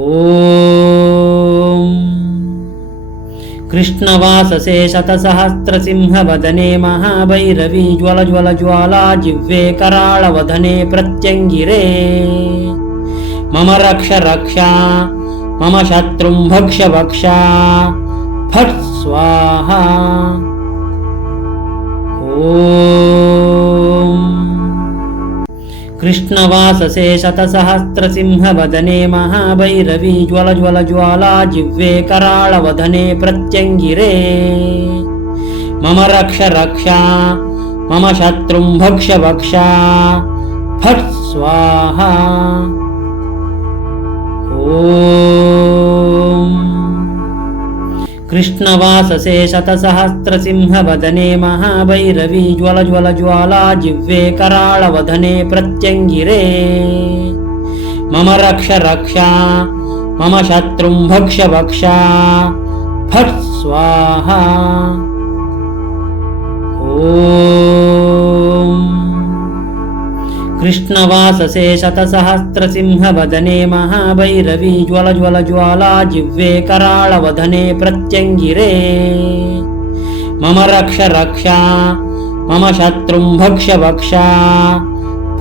ఓం కృష్ణవాససే శతసహస్రసింహవదనే మహాభైరవీ జ్వల జిహ్వే कराळवदने प्रत्यङ्गिरे मम रक्ष रक्षा मम शत्रुं भक्ष भक्षा फट् स्वाहा। ओम कृष्णवाससे शतसहस्रसिंहवदने महाभैरवी ज्वल जिह्वे कराळवदने प्रत्यङ्गिरे मम रक्ष रक्षा मम शत्रुं भक्ष भक्षा फट् स्वाहा। ओम कृष्णवाससे शतसहस्रसिंहवदने महाभैरवी ज्वल जिह्वे कराळवदने प्रत्यङ्गिरे मम रक्ष रक्षा मम शत्रुं भक्ष भक्षा फट् स्वाहा। ओम कृष्णवाससे शतसहस्रसिंहवदने महाभैरवी ज्वल जिह्वे कराळवदने प्रत्यङ्गिरे मम रक्ष रक्षा मम शत्रुं भक्ष भक्षा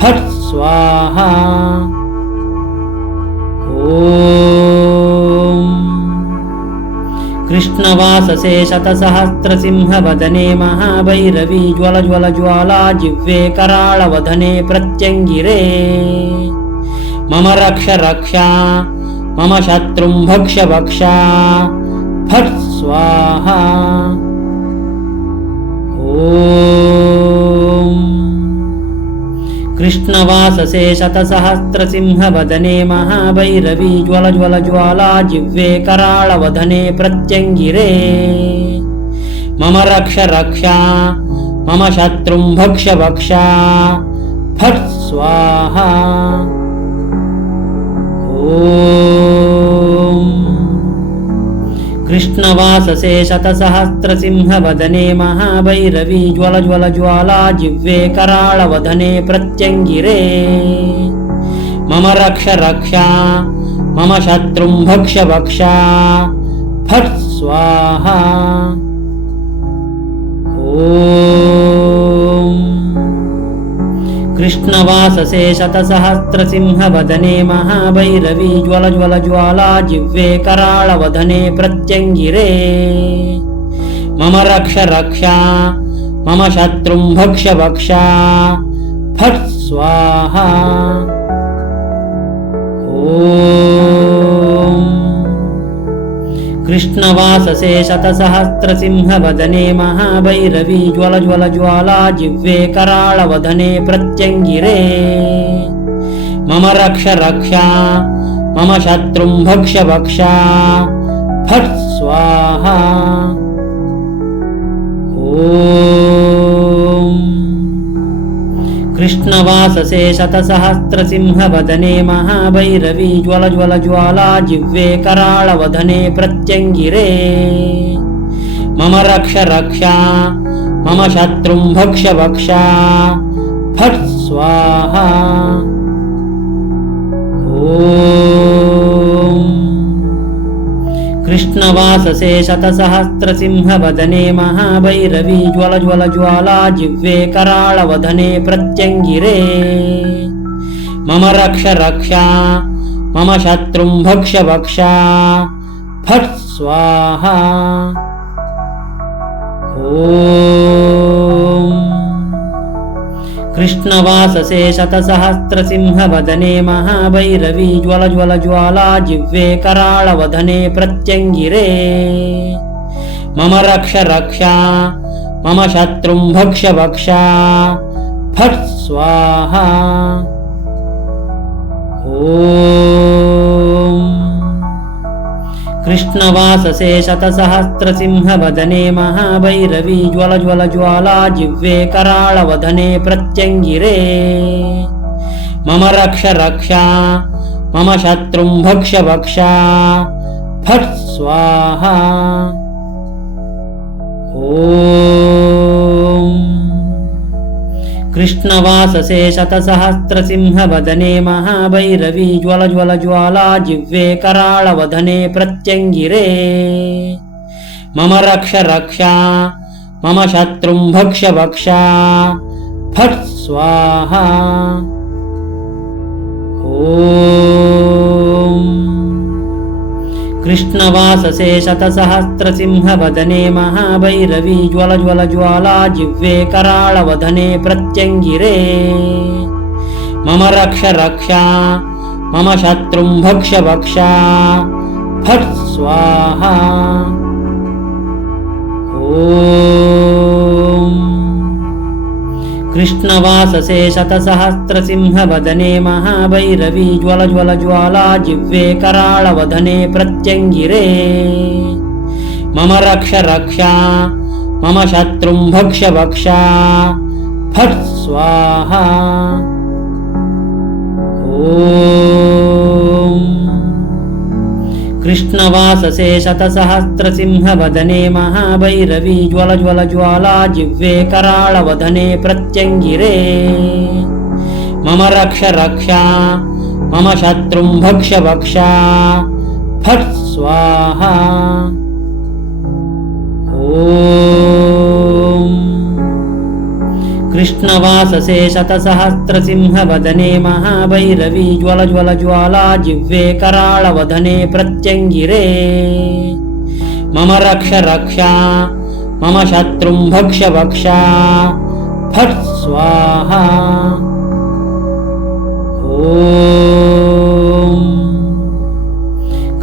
फट् स्वाहा। ओम कृष्णवाससे शतसहस्रसिंहवदने महाभैरवी ज्वल जिह्वे कराळवदने प्रत्यङ्गिरे मम रक्ष रक्षा मम शत्रुं भक्ष भक्षा फट् स्वाहा। ओम कृष्णवाससे शतसहस्रसिंहवदने महाभैरवी ज्वल जिह्वे कराळवदने प्रत्यङ्गिरे मम रक्ष रक्षा मम शत्रुं भक्ष भक्षा फट् स्वाहा। ओम कृष्णवाससे शतसहस्रसिंहवदने महाभैरवी ज्वल जिह्वे कराळवदने प्रत्यङ्गिरे मम रक्ष रक्षा मम शत्रुं भक्ष भक्षा फट् स्वाहा। ओम कृष्णवाससे शतसहस्रसिंहवदने महाभैरवी ज्वल जिह्वे कराळवदने प्रत्यङ्गिरे मम रक्ष रक्षा मम शत्रुं भक्ष भक्षा फट् स्वाहा। ओम कृष्णवाससे शतसहस्रसिंहवदने महाभैरवी ज्वल जिह्वे कराळवदने प्रत्यङ्गिरे मम रक्ष रक्षा मम शत्रुं भक्ष भक्षा फट् स्वाहा। ओम कृष्णवाससे शतसहस्रसिंहवदने महाभैरवी ज्वल जिह्वे कराळवदने प्रत्यङ्गिरे मम रक्ष रक्षा मम शत्रुं भक्ष भक्षा फट् स्वाहा। ओम कृष्णवाससे शतसहस्रसिंहवदने महाभैरवी ज्वल जिह्वे कराळवदने प्रत्यङ्गिरे मम रक्ष रक्षा मम शत्रुं भक्ष भक्षा फट् स्वाहा। ओम कृष्णवाससे शतसहस्रसिंहवदने महाभैरवी ज्वल जिह्वे कराळवदने प्रत्यङ्गिरे मम रक्ष रक्षा मम शत्रुं भक्ष भक्षा फट् स्वाहा। ओम कृष्णवाससे शतसहस्रसिंहवदने महाभैरवी ज्वल जिह्वे कराळवदने प्रत्यङ्गिरे मम रक्ष रक्षा मम शत्रुं भक्ष भक्षा फट् स्वाहा। ओम कृष्णवाससे शतसहस्रसिंहवदने महाभैरवी ज्वल ज्वल ज्वाला जिह्वे कराळवदने प्रत्यङ्गिरे मम रक्ष रक्षा मम शत्रुं भक्ष भक्षा फट् स्वाहा। ॐ कृष्णवाससे शतसहस्रसिंहवदने महाभैरवी ज्वल ज्वल ज्वाला जिह्वे कराळवदने प्रत्यङ्गिरे मम रक्ष रक्षा मम शत्रुं भक्ष भक्षा फट् स्वाहा। ॐ कृष्णवाससे शतसहस्रसिंहवदने महाभैरवी ज्वल ज्वल ज्वाला जिह्वे कराळवदने प्रत्यङ्गिरे मम रक्ष रक्षा मम शत्रुं भक्ष भक्षा फट् स्वाहा। ॐ कृष्णवाससे शतसहस्रसिंहवदने महाभैरवी ज्वल ज्वल ज्वाला जिह्वे कराळवदने प्रत्यङ्गिरे मम रक्ष रक्षा मम शत्रुं भक्ष भक्षा फट् स्वाहा। ॐ कृष्णवाससे शतसहस्रसिंहवदने महाभैरवी ज्वल ज्वल ज्वाला जिह्वे कराळवदने प्रत्यङ्गिरे मम रक्ष रक्षा मम शत्रुं भक्ष भक्षा फट् स्वाहा। ॐ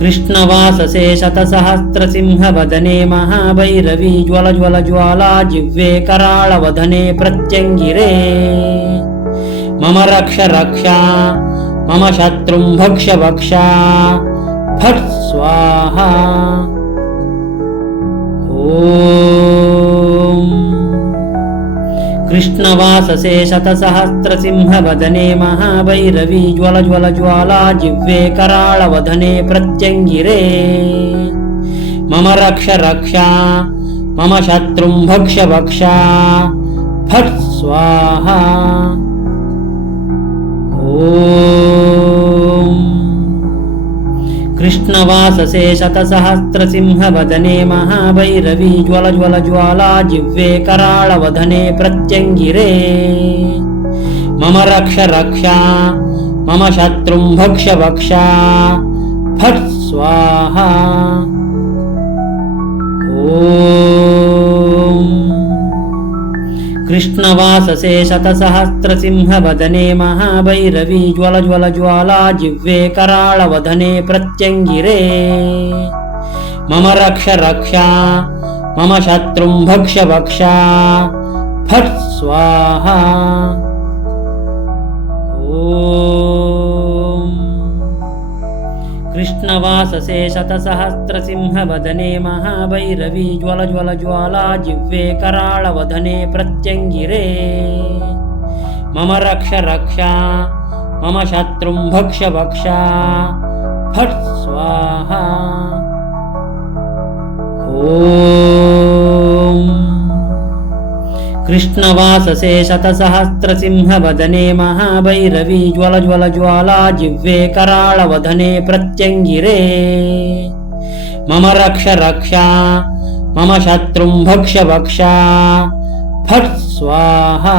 कृष्णवाससे शतसहस्रसिंहवदने महाभैरवी ज्वल ज्वल ज्वाला जिह्वे कराळवदने प्रत्यङ्गिरे मम रक्ष रक्षा मम शत्रुं भक्ष भक्षा फट् स्वाहा। ॐ कृष्णवाससे शतसहस्रसिंहवदने महाभैरवी ज्वल ज्वल ज्वाला जिह्वे कराळवदने प्रत्यङ्गिरे मम रक्ष रक्षा मम शत्रुं भक्ष भक्षा फट् स्वाहा। ॐ कृष्णवाससे शतसहस्रसिंहवदने महाभैरवी ज्वल ज्वल ज्वाला जिह्वे कराळवदने प्रत्यङ्गिरे मम रक्ष रक्षा मम शत्रुं भक्ष भक्षा फट् स्वाहा। ॐ कृष्णवाससे शतसहस्रसिंहवदने महाभैरवी ज्वल ज्वल ज्वाला जिह्वे कराळवदने प्रत्यङ्गिरे मम रक्ष रक्षा मम शत्रुं भक्ष भक्षा फट् स्वाहा। ॐ कृष्णवाससे शतसहस्रसिंहवदने महाभैरवी ज्वल ज्वल ज्वाला जिह्वे कराळवदने प्रत्यङ्गिरे मम रक्ष रक्षा मम शत्रुं भक्ष भक्षा फट् स्वाहा। ॐ कृष्णवाससे शतसहस्रसिंहवदने महाभैरवी ज्वल ज्वल ज्वाला जिह्वे कराळवदने प्रत्यङ्गिरे मम रक्ष रक्षा मम शत्रुं भक्ष भक्षा फट् स्वाहा।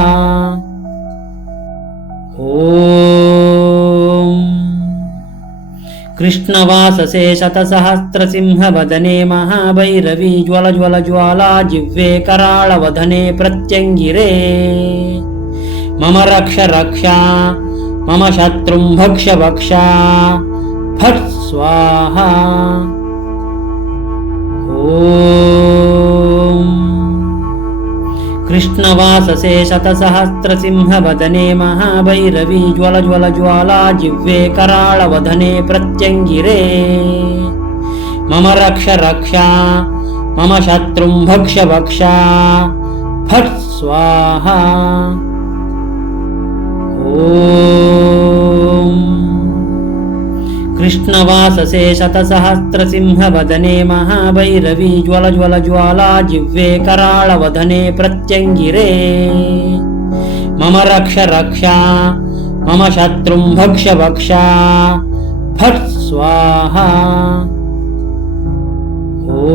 ॐ कृष्णवाससे शतसहस्रसिंहवदने महाभैरवी ज्वल ज्वल ज्वाला जिह्वे कराळवदने प्रत्यङ्गिरे मम रक्ष रक्षा मम शत्रुं भक्ष भक्षा फट् स्वाहा। ॐ कृष्णवाससे शतसहस्रसिंहवदने महाभैरवी ज्वल ज्वल ज्वाला जिह्वे कराळवदने प्रत्यङ्गिरे मम रक्ष रक्षा मम शत्रुं भक्ष भक्षा फट् स्वाहा। ॐ कृष्णवाससे शतसहस्रसिंहवदने महाभैरवी ज्वल ज्वल ज्वाला जिह्वे कराळवदने प्रत्यङ्गिरे मम रक्ष रक्ष मम शत्रुं भक्ष भक्ष फट् स्वाहा। ॐ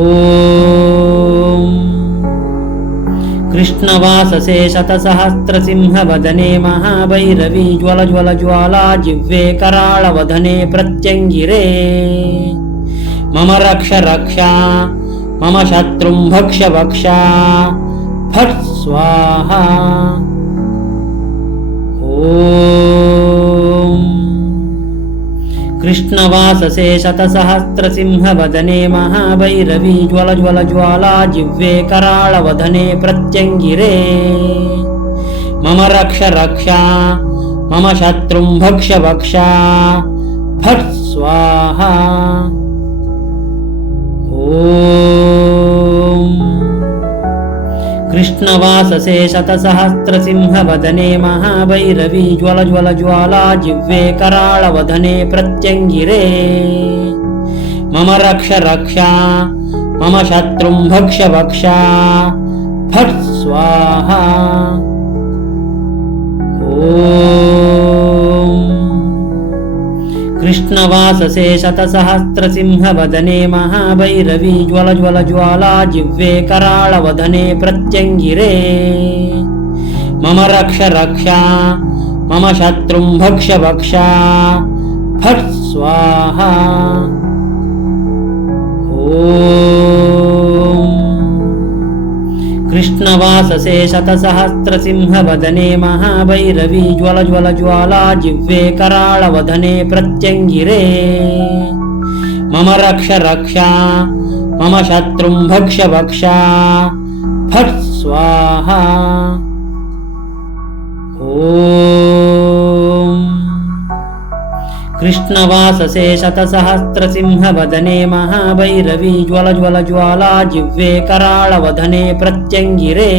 कृष्णवाससे शतसहस्रसिंहवदने महाभैरवी ज्वल ज्वल ज्वाला जिह्वे कराळवदने प्रत्यङ्गिरे मम रक्ष रक्ष मम शत्रुं भक्ष भक्ष फट् स्वाहा। ॐ कृष्णवाससे शतसहस्रसिंहवदने महाभैरवी ज्वल ज्वल ज्वाला जिह्वे कराळवदने प्रत्यङ्गिरे मम रक्ष रक्ष मम शत्रुं भक्ष भक्ष फट् स्वाहा। ॐ कृष्णवाससे शतसहस्रसिंहवदने महाभैरवी ज्वल ज्वल ज्वाला जिह्वे कराळवदने प्रत्यङ्गिरे मम रक्ष रक्ष मम शत्रुं भक्ष भक्ष फट् स्वाहा। ॐ कृष्णवाससे शतसहस्रसिंहवदने महाभैरवी ज्वल ज्वल ज्वाला जिह्वे कराळवदने प्रत्यङ्गिरे मम रक्ष रक्ष मम शत्रुं भक्ष भक्ष फट् स्वाहा। ॐ कृष्णवाससे शतसहस्रसिंहवदने महाभैरवी ज्वल ज्वल ज्वाला जिह्वे कराळवदने प्रत्यङ्गिरे मम रक्ष रक्ष मम शत्रुं भक्ष भक्ष फट् स्वाहा। ॐ कृष्णवाससे शतसहस्रसिंहवदने महाभैरवी ज्वल ज्वल ज्वाला जिह्वे कराळवदने प्रत्यङ्गिरे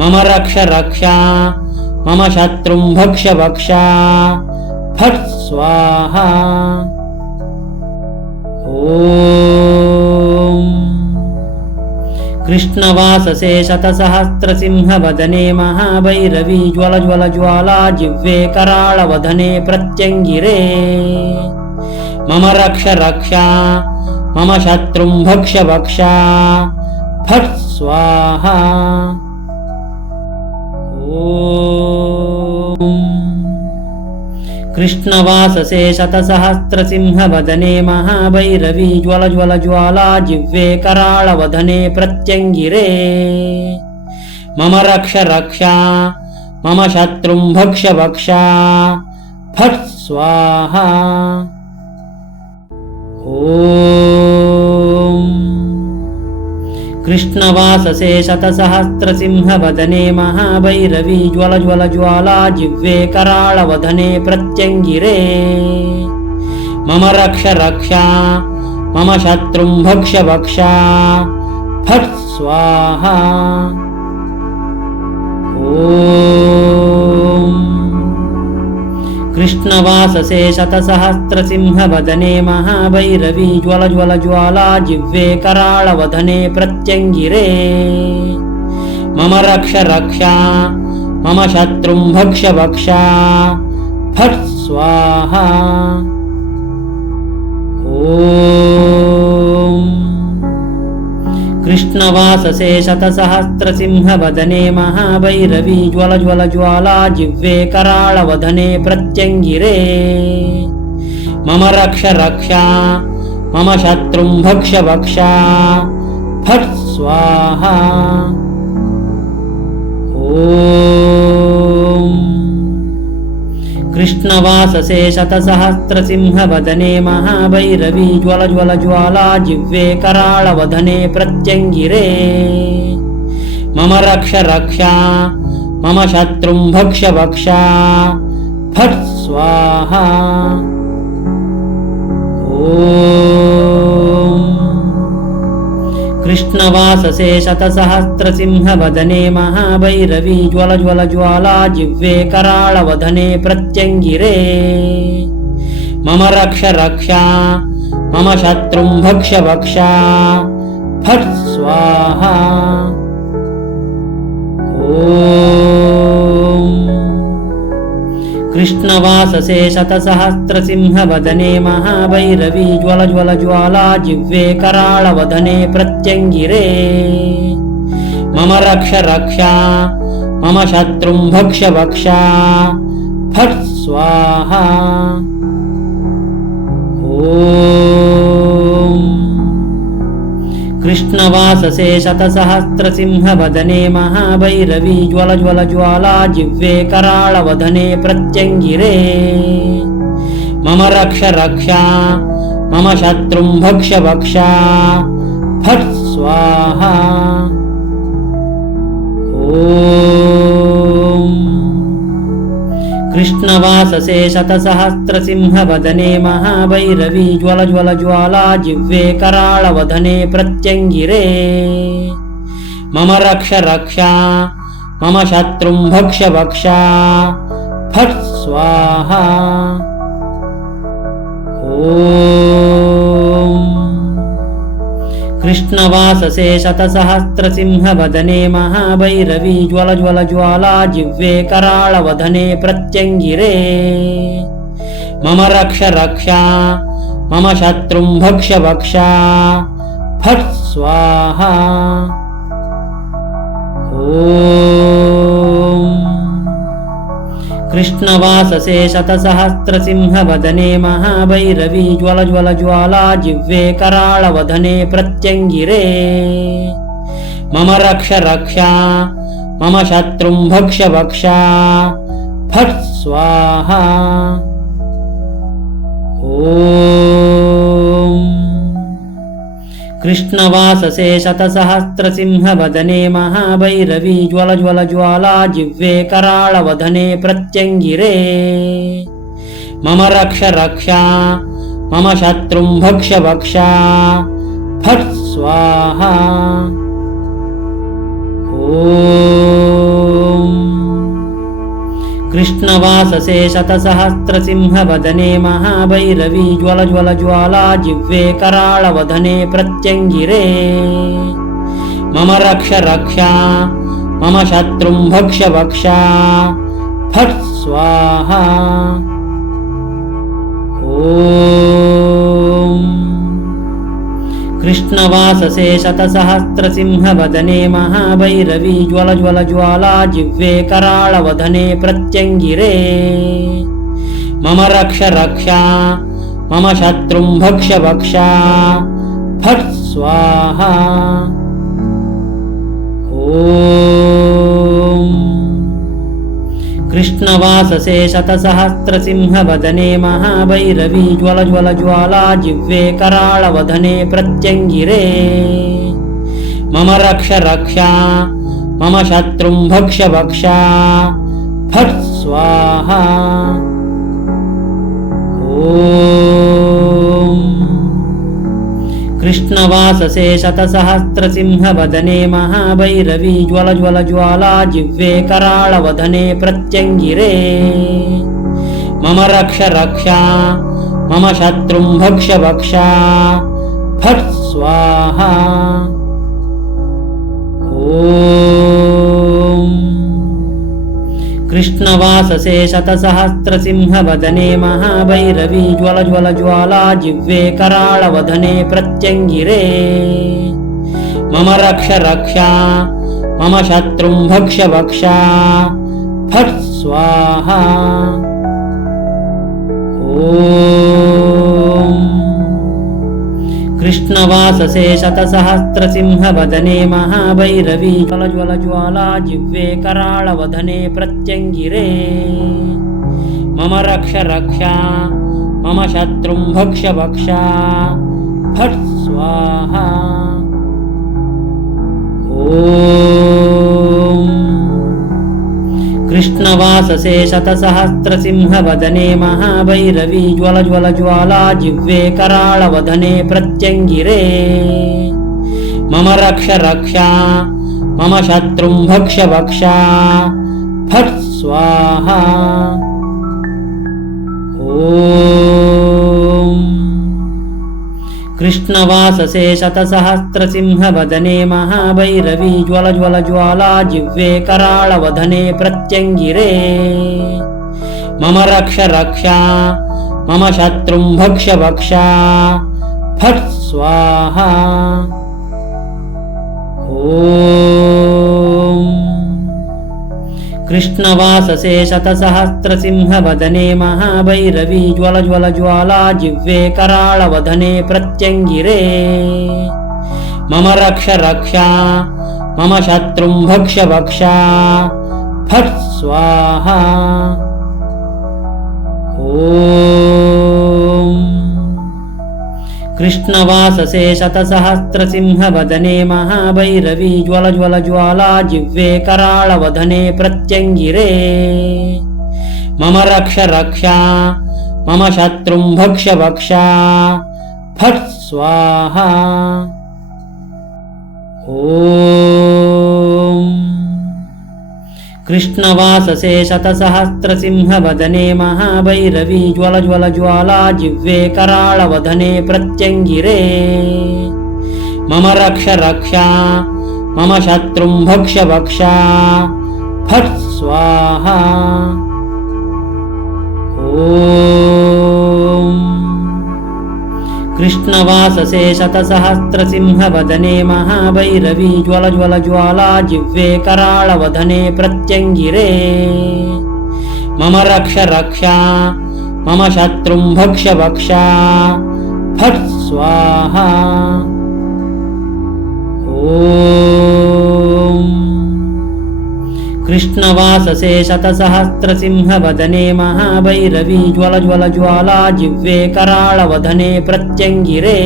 मम रक्ष रक्ष मम शत्रुं भक्ष भक्ष फट् स्वाहा। ॐ कृष्णवाससे शतसहस्रसिंहवदने महाभैरवी ज्वल ज्वल ज्वाला जिह्वे कराळवदने प्रत्यङ्गिरे मम रक्ष रक्ष मम शत्रुं भक्ष भक्ष फट् स्वाहा। ॐ कृष्णवाससे शतसहस्रसिंहवदने महाभैरवी ज्वल ज्वल ज्वाला जिह्वे कराळवदने प्रत्यङ्गिरे मम रक्ष रक्ष मम शत्रुं भक्ष भक्ष फट् स्वाहा। ॐ कृष्णवाससे शतसहस्रसिंहवदने महाभैरवी ज्वल ज्वल ज्वाला जिह्वे कराळवदने प्रत्यङ्गिरे मम रक्ष रक्ष मम शत्रुं भक्ष भक्ष फट् स्वाहा। ॐ कृष्णवाससे शतसहस्रसिंहवदने महाभैरवी ज्वल ज्वल ज्वाला जिह्वे कराळवदने प्रत्यङ्गिरे मम रक्ष रक्ष मम शत्रुं भक्ष भक्ष फट् स्वाहा। ॐ कृष्णवाससे शतसहस्रसिंहवदने महाभैरवी ज्वल ज्वल ज्वाला जिह्वे कराळवदने प्रत्यङ्गिरे मम रक्ष रक्ष मम शत्रुं भक्ष भक्ष फट् स्वाहा। ॐ कृष्णवाससे शतसहस्रसिंहवदने महाभैरवी ज्वल ज्वल ज्वाला जिह्वे कराळवदने प्रत्यङ्गिरे मम रक्ष रक्ष मम शत्रुं भक्ष भक्ष फट् स्वाहा। ॐ कृष्णवाससे शतसहस्रसिंहवदने महाभैरवी ज्वल ज्वल ज्वाला जिह्वे कराळवदने प्रत्यङ्गिरे मम रक्ष रक्ष मम शत्रुं भक्ष भक्ष फट् स्वाहा। ॐ कृष्णवाससे शतसहस्रसिंहवदने महाभैरवी ज्वलज्वलज्वाला जिह्वे कराळवदने प्रत्यङ्गिरे मम रक्ष रक्षा मम शत्रुं भक्ष भक्षा फट् स्वाहा। ॐ कृष्णवाससे शतसहस्रसिंहवदने महाभैरवी ज्वलज्वलज्वाला जिह्वे कराळवदने प्रत्यङ्गिरे मम रक्ष रक्षा मम शत्रुं भक्ष भक्षा फट् स्वाहा। ॐ कृष्णवाससे शतसहस्रसिंहवदने महाभैरवी ज्वलज्वलज्वाला जिह्वे कराळवदने प्रत्यङ्गिरे मम रक्ष रक्षा मम शत्रुं भक्ष भक्षा फट् स्वाहा। ॐ कृष्णवाससे शतसहस्रसिंहवदने महाभैरवी ज्वलज्वलज्वाला जिह्वे कराळवदने प्रत्यङ्गिरे मम रक्ष रक्षा मम शत्रुं भक्ष भक्षा फट् स्वाहा। ॐ कृष्णवाससे शतसहस्रसिंहवदने महाभैरवी ज्वलज्वलज्वाला जिह्वे कराळवदने प्रत्यङ्गिरे मम रक्ष रक्षा मम शत्रुं भक्ष भक्षा फट् स्वाहा। ॐ कृष्णवाससे शतसहस्रसिंहवदने महाभैरवी ज्वलज्वलज्वाला जिह्वे कराळवदने प्रत्यङ्गिरे मम रक्ष रक्षा मम शत्रुं भक्ष भक्षा फट् स्वाहा। ॐ कृष्णवाससे शतसहस्रसिंहवदने महाभैरवी ज्वलज्वलज्वाला जिह्वे कराळवदने प्रत्यङ्गिरे मम रक्ष रक्षा मम शत्रुं भक्ष भक्षा फट् स्वाहा। ॐ कृष्णवाससे शतसहस्रसिंहवदने महाभैरवी ज्वलज्वलज्वाला जिह्वे कराळवदने प्रत्यङ्गिरे मम रक्ष रक्षा मम शत्रुं भक्ष भक्षा फट् स्वाहा। ॐ कृष्णवाससे शतसहस्रसिंहवदने महाभैरवी ज्वलज्वलज्वाला जिह्वे कराळवदने प्रत्यङ्गिरे मम रक्ष रक्षा मम शत्रुं भक्ष भक्षा फट् स्वाहा। ॐ कृष्णवाससे शतसहस्रसिंहवदने महाभैरवी ज्वलज्वलज्वाला जिह्वे कराळवदने प्रत्यङ्गिरे मम रक्ष रक्षा मम शत्रुं भक्ष भक्षा फट् स्वाहा। ॐ कृष्णवाससे शतसहस्रसिंहवदने महाभैरवी ज्वलज्वलज्वाला जिह्वे कराळवदने प्रत्यङ्गिरे मम रक्ष रक्षा मम शत्रुं भक्ष भक्षा फट् स्वाहा। ॐ कृष्णवाससे शतसहस्रसिंहवदने महाभैरवी ज्वलज्वलज्वाला जिह्वे कराळवदने प्रत्यङ्गिरे मम रक्ष रक्षा मम शत्रुं भक्ष भक्षा फट् स्वाहा। ॐ कृष्णवाससे शतसहस्रसिंहवदने महाभैरवी ज्वलज्वलज्वाला जिह्वे कराळवदने प्रत्यङ्गिरे मम रक्ष रक्षा मम शत्रुं भक्ष भक्षा फट् स्वाहा। ॐ कृष्णवाससे शतसहस्रसिंहवदने महाभैरवी ज्वलज्वलज्वाला जिह्वे कराळवदने प्रत्यङ्गिरे मम रक्ष रक्ष मम शत्रुं भक्ष भक्ष फट् स्वाहा ॐ कृष्णवाससे शतसहस्रसिंहवदने महाभैरवी ज्वल ज्वल ज्वाला जिह्वे कराळवदने प्रत्यङ्गिरे मम रक्ष रक्ष मम शत्रुं भक्ष भक्ष फट् स्वाहा ॐ कृष्णवाससे शतसहस्रसिंहवदने महाभैरवी ज्वल ज्वल ज्वाला जिह्वे कराळवदने प्रत्यङ्गिरे मम रक्ष रक्ष मम शत्रुं भक्ष भक्ष फट् स्वाहा ॐ कृष्णवाससे शतसहस्रसिंहवदने महाभैरवी ज्वल ज्वल ज्वाला जिह्वे कराळवदने प्रत्यङ्गिरे मम रक्ष रक्ष मम शत्रुं भक्ष भक्ष फट् स्वाहा ॐ कृष्णवाससे शतसहस्रसिंहवदने महाभैरवी ज्वल ज्वल ज्वाला जिह्वे कराळवदने प्रत्यङ्गिरे मम रक्ष रक्ष मम शत्रुं भक्ष भक्ष फट् स्वाहा ॐ कृष्णवाससे शतसहस्रसिंहवदने महाभैरवी ज्वल ज्वल ज्वाला जिह्वे कराळवदने प्रत्यङ्गिरे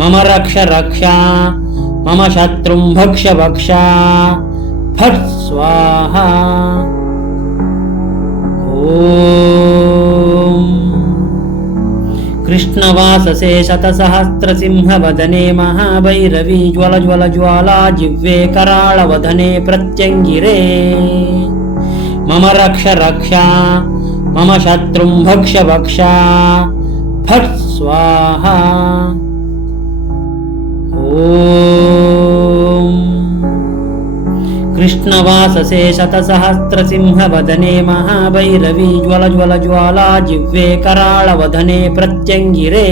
मम रक्ष रक्ष मम शत्रुं भक्ष भक्ष फट् स्वाहा ॐ कृष्णवाससे शतसहस्रसिंहवदने महाभैरवी ज्वल ज्वल ज्वाला जिह्वे कराळवदने प्रत्यङ्गिरे मम रक्ष रक्ष मम शत्रुं भक्ष भक्ष फट् स्वाहा ॐ कृष्णवाससे शतसहस्रसिंहवदने महाभैरवी ज्वल ज्वल ज्वाला जिह्वे कराळवदने प्रत्यङ्गिरे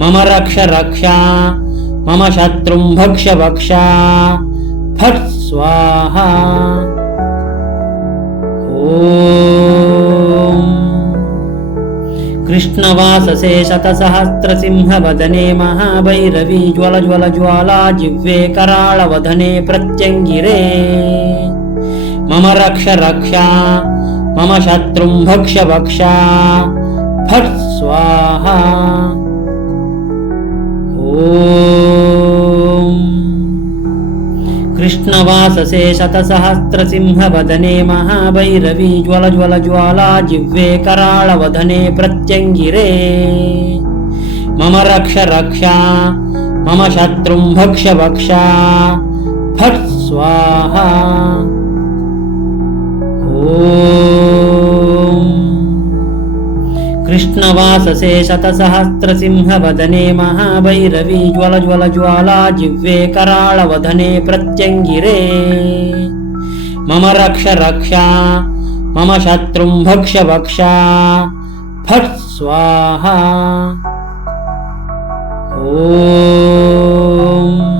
मम रक्ष रक्ष मम शत्रुं भक्ष भक्ष फट् स्वाहा ॐ कृष्णवाससे शतसहस्रसिंहवदने महाभैरवी ज्वल ज्वल ज्वाला जिह्वे कराळवदने प्रत्यङ्गिरे मम रक्ष रक्ष मम शत्रुं भक्ष भक्ष फट् स्वाहा ॐ कृष्णवाससे शतसहस्रसिंहवदने महाभैरवी ज्वल ज्वल ज्वाला जिह्वे कराळवदने प्रत्यङ्गिरे मम रक्ष रक्ष मम शत्रुं भक्ष भक्ष फट् स्वाहा ॐ कृष्णवाससे शतसहस्रसिंहवदने महाभैरवी ज्वल ज्वल ज्वाला जिह्वे कराळवदने प्रत्यङ्गिरे मम रक्ष रक्ष मम शत्रुं भक्ष भक्ष फट् स्वाहा ॐ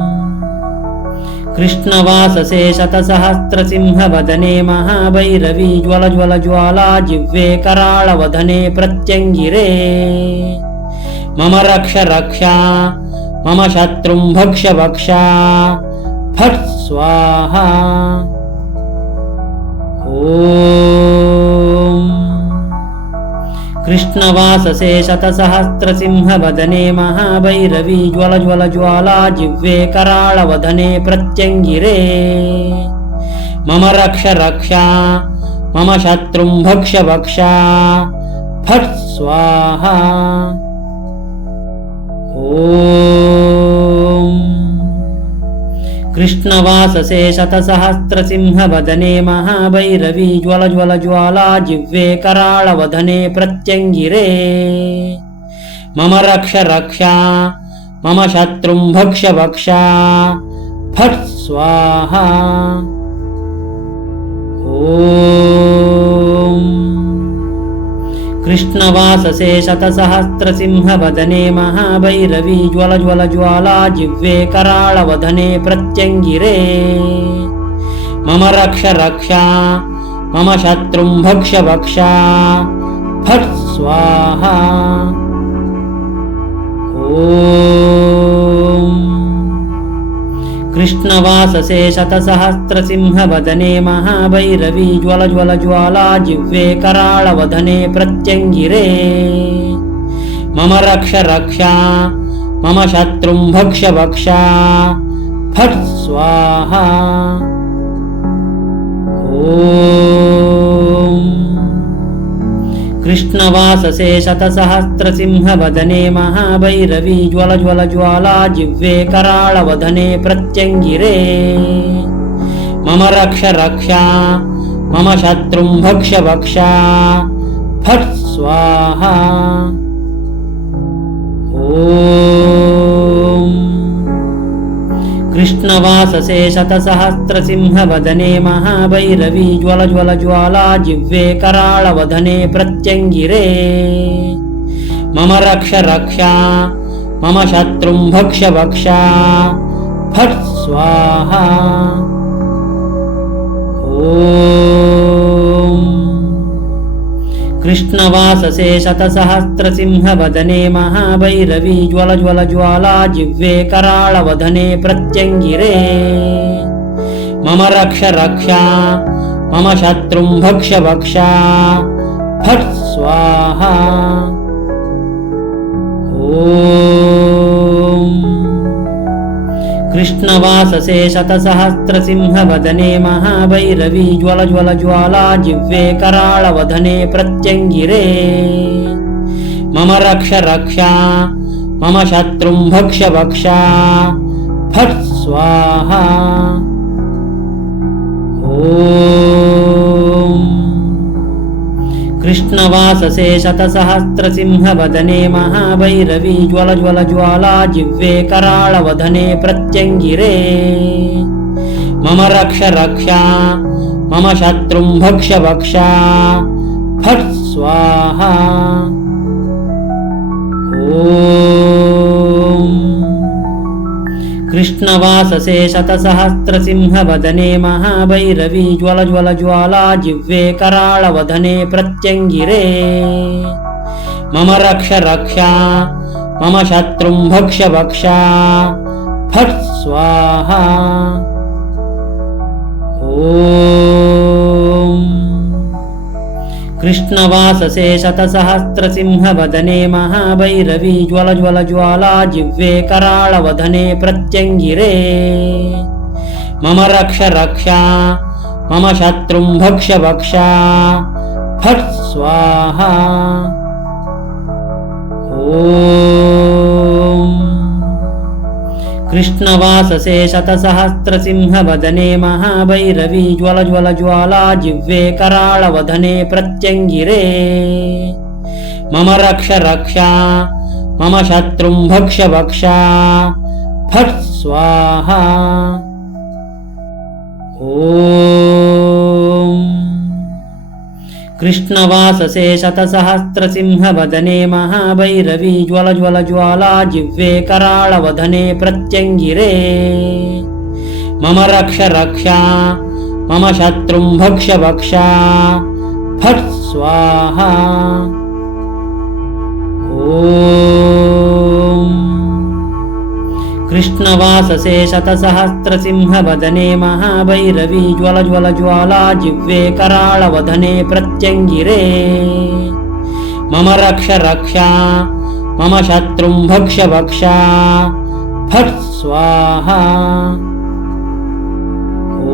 कृष्णवाससे शतसहस्रसिंहवदने महाभैरवी ज्वल ज्वल ज्वाला जिह्वे कराळवदने प्रत्यङ्गिरे मम रक्ष रक्ष मम शत्रुं भक्ष भक्ष फट् स्वाहा ॐ कृष्णवाससे शतसहस्रसिंहवदने महाभैरवी ज्वल ज्वल ज्वाला जिह्वे कराळवदने प्रत्यङ्गिरे मम रक्ष रक्ष मम शत्रुं भक्ष भक्ष फट् स्वाहा ॐ कृष्णवाससे शतसहस्रसिंहवदने महाभैरवी ज्वल ज्वल ज्वाला जिह्वे कराळवदने प्रत्यङ्गिरे मम रक्ष रक्ष मम शत्रुं भक्ष भक्ष फट् स्वाहा ఓం కృష్ణవాససే శతసహస్రసింహవదనే మహాభైరవీ జ్వల జ్వల జ్వాలా జిహ్వే कराळवदने प्रत्यङ्गिरे मम रक्ष रक्षा मम शत्रुं भक्ष भक्षा फट् स्वाहा। ॐ कृष्णवाससे शतसहस्रसिंहवदने महाभैरवी ज्वल ज्वल ज्वाला जिह्वे कराळवदने प्रत्यङ्गिरे मम रक्ष रक्षा मम शत्रुं भक्ष भक्षा फट् स्वाहा। ॐ कृष्णवाससे शतसहस्रसिंहवदने महाभैरवी ज्वल ज्वल ज्वाला जिह्वे कराळवदने प्रत्यङ्गिरे मम रक्ष रक्षा मम शत्रुं भक्ष भक्षा फट् स्वाहा। ॐ कृष्णवाससे शतसहस्रसिंहवदने महाभैरवी ज्वल ज्वल ज्वाला जिह्वे कराळवदने प्रत्यङ्गिरे मम रक्ष रक्षा मम शत्रुं भक्ष भक्षा फट् स्वाहा। ॐ कृष्णवाससे शतसहस्रसिंहवदने महाभैरवी ज्वल ज्वल ज्वाला जिह्वे कराळवदने प्रत्यङ्गिरे मम रक्ष रक्षा मम शत्रुं भक्ष भक्षा फट् स्वाहा। ॐ कृष्णवाससे शतसहस्रसिंहवदने महाभैरवी ज्वल ज्वल ज्वाला जिह्वे कराळवदने प्रत्यङ्गिरे मम रक्ष रक्षा मम शत्रुं भक्ष भक्षा फट् स्वाहा। ॐ कृष्णवाससे शतसहस्रसिंहवदने महाभैरवी ज्वल ज्वल ज्वाला जिह्वे कराळवदने प्रत्यङ्गिरे मम रक्ष रक्षा मम शत्रुं भक्ष भक्षा फट् स्वाहा। ॐ कृष्णवाससे शतसहस्रसिंहवदने महाभैरवी ज्वल ज्वल ज्वाला जिह्वे कराळवदने प्रत्यङ्गिरे मम रक्ष रक्षा मम शत्रुं भक्ष भक्षा फट् स्वाहा। ॐ कृष्णवाससे शतसहस्रसिंहवदने महाभैरवी ज्वल ज्वल ज्वाला जिह्वे कराळवदने प्रत्यङ्गिरे मम रक्ष रक्षा मम शत्रुं भक्ष भक्षा फट् स्वाहा। ॐ कृष्णवाससे शतसहस्रसिंहवदने महाभैरवी ज्वल ज्वल ज्वाला जिह्वे कराळवदने प्रत्यङ्गिरे मम रक्ष रक्षा मम शत्रुं भक्ष भक्षा फट् स्वाहा। ॐ कृष्णवाससे शतसहस्रसिंहवदने महाभैरवी ज्वल ज्वल ज्वाला जिह्वे कराळवदने प्रत्यङ्गिरे मम रक्ष रक्षा मम शत्रुं भक्ष भक्षा फट् स्वाहा। ॐ कृष्णवाससे शतसहस्रसिंहवदने महाभैरवी ज्वल ज्वल ज्वाला जिह्वे कराळवदने प्रत्यङ्गिरे मम रक्ष रक्षा मम शत्रुं भक्ष भक्षा फट् स्वाहा।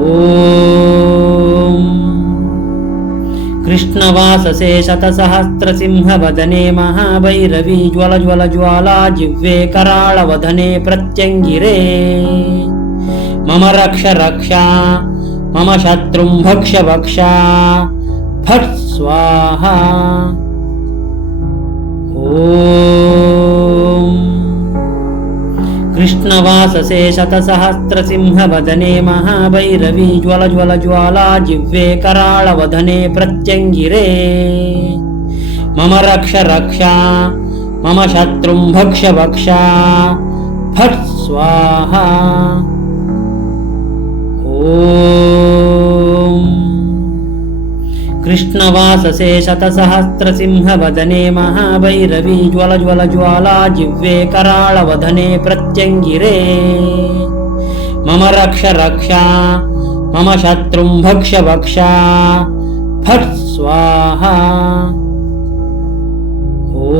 ॐ कृष्णवाससे शतसहस्रसिंहवदने महाभैरवी ज्वल ज्वल ज्वाला जिह्वे कराळवदने प्रत्यङ्गिरे मम रक्ष रक्षा मम शत्रुं भक्ष भक्षा फट् स्वाहा। ॐ कृष्णवाससे शतसहस्रसिंहवदने महाभैरवी ज्वल ज्वल ज्वाला जिह्वे कराळवदने प्रत्यङ्गिरे मम रक्ष रक्षा मम शत्रुं भक्ष भक्षा फट् स्वाहा। ॐ कृष्णवाससे शतसहस्रसिंहवदने महाभैरवी ज्वल ज्वल ज्वाला जिह्वे कराळवदने प्रत्यङ्गिरे मम रक्ष रक्षा मम शत्रुं भक्ष भक्षा फट् स्वाहा। ॐ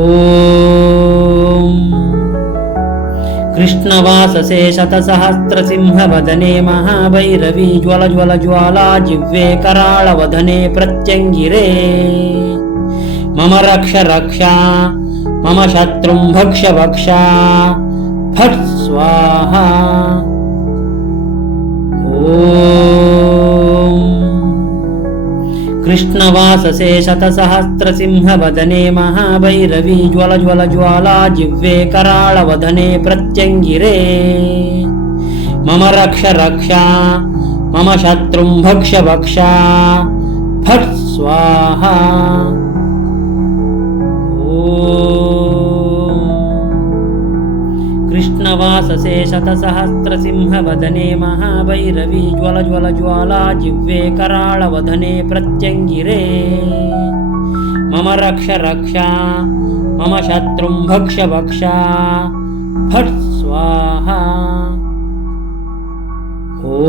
कृष्णवाससे शतसहस्रसिंहवदने महाभैरवी ज्वल ज्वल ज्वाला जिह्वे कराळवदने प्रत्यङ्गिरे मम रक्ष रक्षा मम शत्रुं भक्ष भक्षा फट् स्वाहा। ॐ कृष्णवाससे शतसहस्रसिंहवदने महाभैरवी ज्वल ज्वल ज्वाला जिह्वे कराळवदने प्रत्यङ्गिरे मम रक्ष रक्षा मम शत्रुं भक्ष भक्षा फट् स्वाहा। कृष्णवाससे शतसहस्रसिंहवदने महाभैरवी ज्वल ज्वल ज्वाला जिह्वे कराळवदने प्रत्यङ्गिरे मम रक्ष रक्षा मम शत्रुं भक्ष भक्षा फट् स्वाहा। ॐ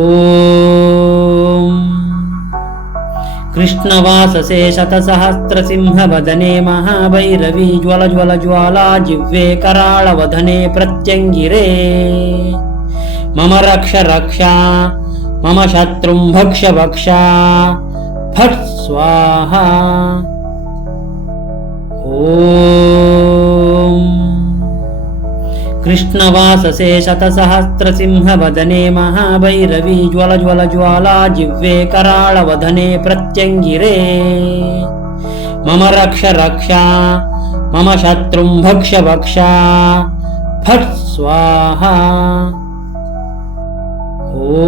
कृष्णवाससे शतसहस्रसिंहवदने महाभैरवी ज्वल ज्वल ज्वाला जिह्वे कराळवदने प्रत्यङ्गिरे मम रक्ष रक्षा मम शत्रुं भक्ष भक्षा फट् स्वाहा। ॐ कृष्णवाससे शतसहस्रसिंहवदने महाभैरवी ज्वल ज्वल ज्वाला जिह्वे कराळवदने प्रत्यङ्गिरे मम रक्ष रक्षा मम शत्रुं भक्ष भक्षा फट् स्वाहा। ॐ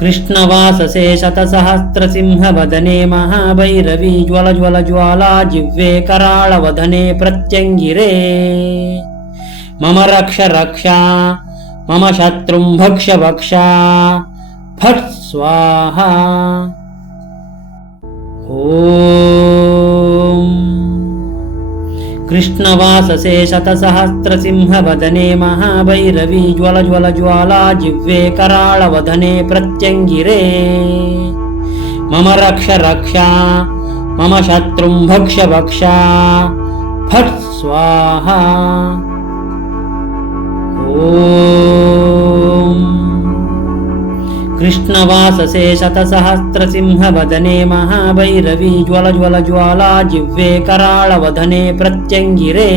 कृष्णवाससे शतसहस्रसिंहवदने महाभैरवी ज्वल ज्वल ज्वाला जिह्वे कराळवदने प्रत्यङ्गिरे मम रक्ष रक्षा मम शत्रुं भक्ष भक्षा फट् स्वाहा। ॐ कृष्णवाससे शतसहस्रसिंहवदने महाभैरवी ज्वल ज्वल ज्वाला जिह्वे कराळवदने प्रत्यङ्गिरे मम रक्ष रक्षा मम शत्रुं भक्ष भक्षा फट् स्वाहा। ॐ कृष्णवाससे शतसहस्रसिंहवदने महाभैरवी ज्वल ज्वल ज्वाला जिह्वे कराळवदने प्रत्यङ्गिरे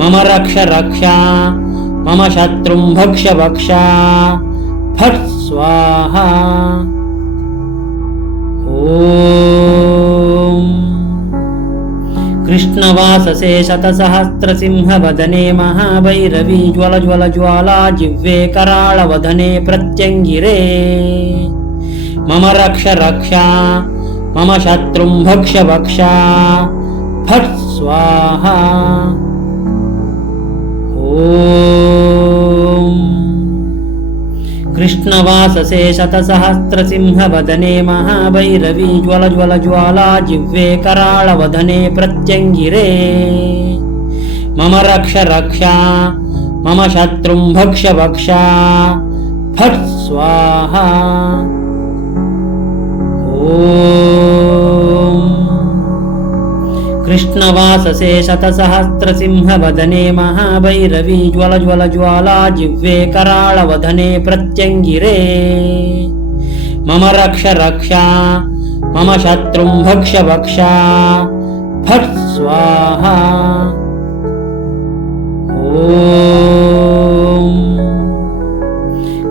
मम रक्ष रक्षा मम शत्रुं भक्ष भक्षा फट् स्वाहा। ॐ कृष्णवाससे शतसहस्रसिंहवदने महाभैरवी ज्वल ज्वल ज्वाला जिह्वे कराळवदने प्रत्यङ्गिरे मम रक्ष रक्षा मम शत्रुं भक्ष भक्षा फट् स्वाहा। ॐ कृष्णवाससे शतसहस्रसिंहवदने महाभैरवी ज्वल ज्वल ज्वाला जिह्वे कराळवदने प्रत्यङ्गिरे मम रक्ष रक्षा मम शत्रुं भक्ष भक्षा फट् स्वाहा। ॐ कृष्णवाससे शतसहस्रसिंहवदने महाभैरवी ज्वल ज्वल ज्वाला जिह्वे कराळवदने प्रत्यङ्गिरे मम रक्ष रक्षा मम शत्रुं भक्ष भक्षा फट् स्वाहा। ॐ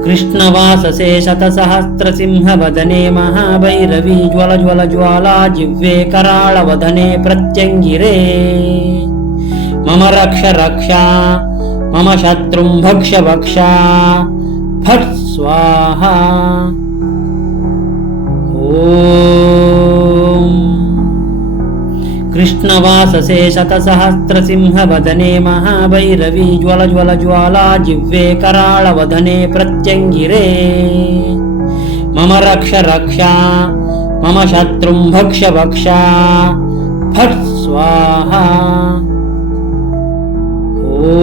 कृष्णवाससे शतसहस्रसिंहवदने महाभैरवी ज्वल ज्वल ज्वाला जिह्वे कराळवदने प्रत्यङ्गिरे मम रक्ष रक्ष मम शत्रुं भक्ष भक्ष फट् स्वाहा। ॐ कृष्णवाससे शतसहस्रसिंहवदने महाभैरवी ज्वल ज्वल ज्वाला जिह्वे कराळवदने प्रत्यङ्गिरे मम रक्ष रक्ष मम शत्रुं भक्ष भक्ष फट् स्वाहा। ॐ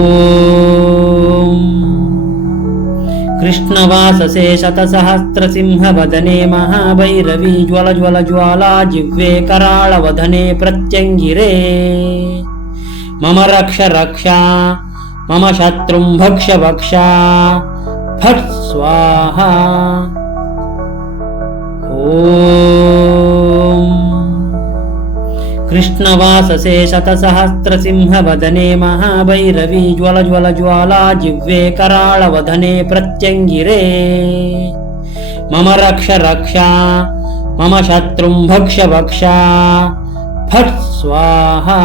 कृष्णवाससे शतसहस्रसिंहवदने महाभैरवी ज्वल ज्वल ज्वाला जिह्वे कराळवदने प्रत्यङ्गिरे मम रक्ष रक्ष मम शत्रुं भक्ष भक्ष फट् स्वाहा। ॐ कृष्णवाससे शतसहस्रसिंहवदने महाभैरवी ज्वल ज्वल ज्वाला जिह्वे कराळवदने प्रत्यङ्गिरे मम रक्ष रक्ष मम शत्रुं भक्ष भक्ष फट् स्वाहा।